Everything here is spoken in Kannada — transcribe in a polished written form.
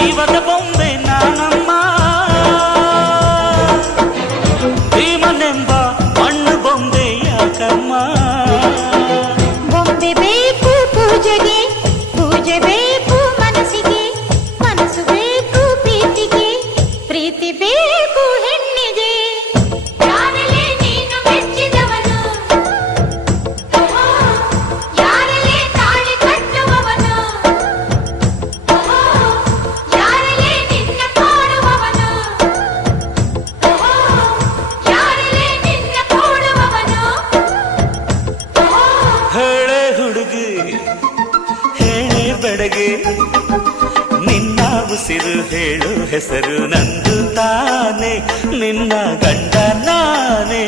ಜೀವದ ಬೊಂಬೆ ನಾನಮ್ಮ, ಭೀಮನೆಂಬ ಮಣ್ಣು ಬೊಂಬೆ ಯಾಕಮ್ಮ. ಬೊಂಬೆ ಬೇಕು ಪೂಜೆಗೆ, ಪೂಜೆ ಬೇಕು ಮನಸ್ಸಿಗೆ, ಮನಸ್ಸು ಬೇಕು ಪ್ರೀತಿಗೆ, ಪ್ರೀತಿ ಬೇಕು ಹೆಣ್ಣಿಗೆ. ಯಾರಲ್ಲೇ ನೀನು ಮೆಚ್ಚಿದವನು, ಯಾರಲ್ಲೇ ತಾಳಿ ಕಟ್ಟುವವನು, ಯಾರಲ್ಲೇ ನಿನ್ನ ಕಾಡುವವನು, ಯಾರಲ್ಲೇ ನಿನ್ನ ಕೂಡುವವನು. ಹೇಳೆ ಹುಡುಗಿ ಹೇಳೆ ಬೆಡಗೆ, ನಿನ್ನ ಉಸಿರು ಹೇಳು ಹೆಸರು ನಂದು ತಾನೆ, ನಿನ್ನ ಗಂಡ ನಾನೇ.